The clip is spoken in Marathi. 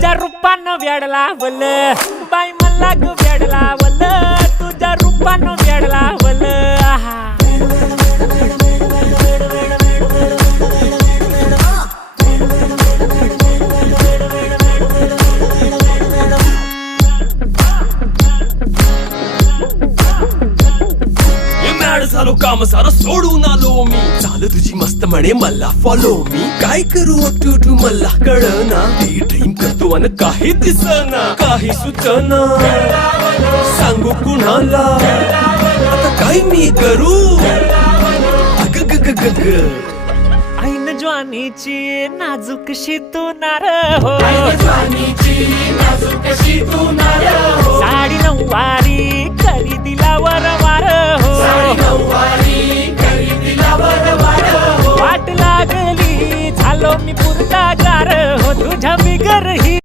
तुझ्या रूपानं वेड लावल बाई मला ग वेड लावल तुझ्या रूपानं वेड लावल आहा झालो काम सारं सोडून आलो मी चाल तुझी मस्त म्हणे मला फॉलो मी काय करू टू मला कळना ती ड्रीम करतो अन काही दिसना काही सुचना सांगू कुणाला आता काय मी करू अग ग ग ग ग ऐन ज्वानीची नाजूकशी तू नार हो साडी नऊवारी करी दिला वरवार हो वाट लागली झालो मी पुरता गार हो तुझ्या बिगर ही